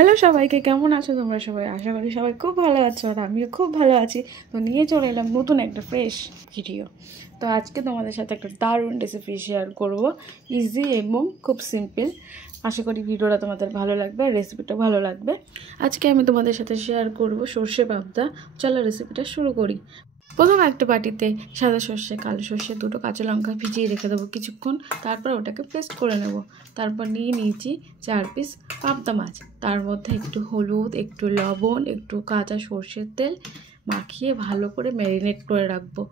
Hello সবাইকে, কেমন আছো তোমরা সবাই? আশা করি সবাই খুব ভালো আছো, আর আমিও খুব ভালো আছি। তো নিয়ে চলে এলাম নতুন একটা ফ্রেশ ভিডিও। তো আজকে তোমাদের সাথে একটা দারুণ রেসিপি শেয়ার করব, ইজি এবং খুব সিম্পল। আশা করি ভিডিওটা তোমাদের ভালো লাগবে আর রেসিপিটা ভালো লাগবে। আজকে আমি তোমাদের সাথে শেয়ার করব সর্ষে পাবদা। চলো রেসিপিটা শুরু করি। প্রথমে একটা বাটিতে সাদা সর্ষে, কালো সর্ষে, দুটো কাঁচা লঙ্কা ভিজিয়ে রেখে দেবো কিছুক্ষণ। তারপর ওটাকে পেস্ট করে নেব। তারপর নিয়ে নিয়েছি 4 পিস পাবদা মাছ। তার মধ্যে একটু হলুদ, একটু লবণ, একটু কাঁচা সর্ষের তেল মাখিয়ে ভালো করে ম্যারিনেট করে রাখবো।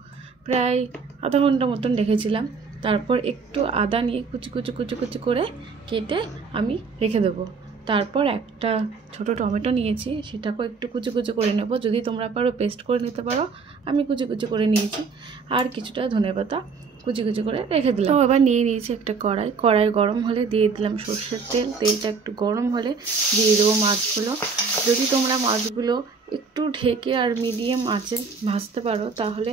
প্রায় আধা ঘন্টা মতন রেখেছিলাম। তারপর একটু আদা নিয়ে কুচি কুচি কুচি কুচি করে কেটে আমি রেখে দেবো। তারপর একটা ছোট টমেটো নিয়েছি, সেটাকেও একটু কুচি কুচি করে নেব। যদি তোমরা পারো পেস্ট করে নিতে পারো, আমি কুচি কুচি করে নিয়েছি। আর কিছুটা ধনেপাতা কুচি কুচি করে রেখে দিলাম। তো এবার নিয়ে নিয়েছি একটা কড়াই গরম হলে দিয়ে দিলাম সর্ষের তেল। তেলটা একটু গরম হলে দিয়ে দেবো মাছগুলো। যদি তোমরা মাছগুলো একটু ঢেকে আর মিডিয়াম আঁচে ভাজতে পারো, তাহলে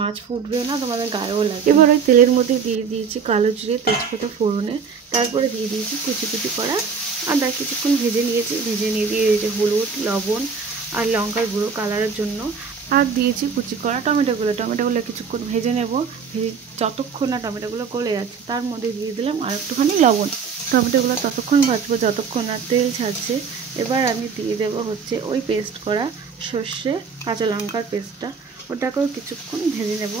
মাছ ফুটবেও না, তোমাদের গায়েও লাগে। এবার ওই তেলের মধ্যে দিয়ে দিয়েছি কালো জিরে, তেজপাতা ফোড়নে। তারপরে দিয়ে দিয়েছি কুচি কুচি করা আদা। কিছুক্ষণ ভেজে নিয়েছি। ভেজে নিয়ে দিয়ে দিয়েছি হলুদ, লবণ আর লঙ্কার গুঁড়ো কালারের জন্য। আর দিয়েছি কুচি করা টমেটোগুলো কিছুক্ষণ ভেজে নেব। ভেজে যতক্ষণ না টমেটোগুলো গলে যাচ্ছে, তার মধ্যে দিয়ে দিলাম আর একটুখানি লবণ। টমেটোগুলো ততক্ষণ ভাজবো যতক্ষণ না তেল ছাড়ছে। এবার আমি দিয়ে দেবো ওই পেস্ট করা সর্ষে কাঁচা লঙ্কার পেস্টটা। ওটাকেও কিছুক্ষণ ভেজে নেব।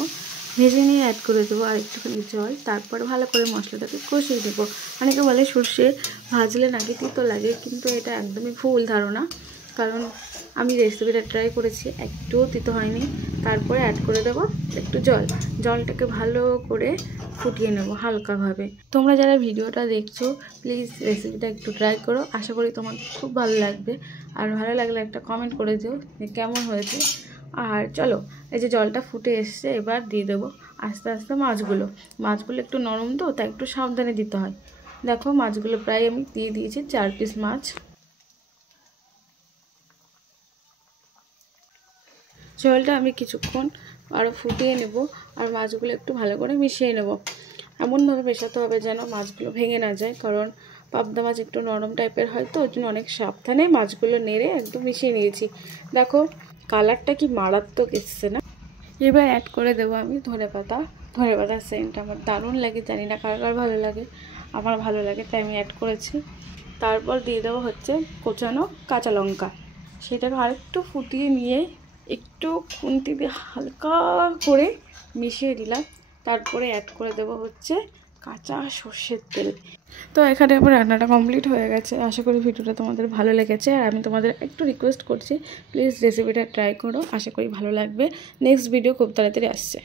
ভেজে নিয়ে অ্যাড করে দেবো আর একটুখানি জল। তারপর ভালো করে মশলাটাকে কষিয়ে দেবো। অনেকে বলে সর্ষে ভাজলে নাকি তিতো লাগে, কিন্তু এটা একদমই ভুল ধারণা। কারণ আমি রেসিপিটা ট্রাই করেছি, একটুও তিতো হয়নি। তারপরে অ্যাড করে দেবো একটু জলটাকে ভালো করে ফুটিয়ে নেব হালকাভাবে। তোমরা যারা ভিডিওটা দেখছো, প্লিজ রেসিপিটা একটু ট্রাই করো। আশা করি তোমার খুব ভালো লাগবে। আর ভালো লাগলে একটা কমেন্ট করে দিও যে কেমন হয়েছে। আর চলো, এই যে জলটা ফুটে এসছে, এবার দিয়ে দেবো আস্তে আস্তে মাছগুলো একটু নরম, তো তাই একটু সাবধানে দিতে হয়। দেখো মাছগুলো প্রায় আমি দিয়ে দিয়েছি 4 পিস মাছ। জলটা আমি কিছুক্ষণ আরও ফুটিয়ে নেব আর মাছগুলো একটু ভালো করে মিশিয়ে নেব। এমনভাবে মেশাতে হবে যেন মাছগুলো ভেঙে না যায়, কারণ পাবদা মাছ একটু নরম টাইপের হয়, তো ওই জন্য অনেক সাবধানে মাছগুলো নেড়ে একদম মিশিয়ে নিয়েছি। দেখো কালারটা কি মারাত্মক এসছে না? এবার অ্যাড করে দেবো আমি ধনেপাতার সেন্ট আমার দারুণ লাগে। জানি না কার কার ভালো লাগে, আমার ভালো লাগে তাই আমি অ্যাড করেছি। তারপর দিয়ে দেবো কোচানো কাঁচা লঙ্কা। সেটাকে আরেকটু ফুটিয়ে নিয়ে একটু খুন্তি দিয়ে হালকা করে মিশিয়ে দিলাম। তারপরে অ্যাড করে দেবো কাঁচা সর্ষের তেল। তো এখানে আমার রান্নাটা কমপ্লিট হয়ে গেছে। আশা করি ভিডিওটা তোমাদের ভালো লেগেছে। আর আমি তোমাদের একটু রিকোয়েস্ট করছি, প্লিজ রেসিপিটা ট্রাই করো। আশা করি ভালো লাগবে। নেক্সট ভিডিও খুব তাড়াতাড়ি আসছে।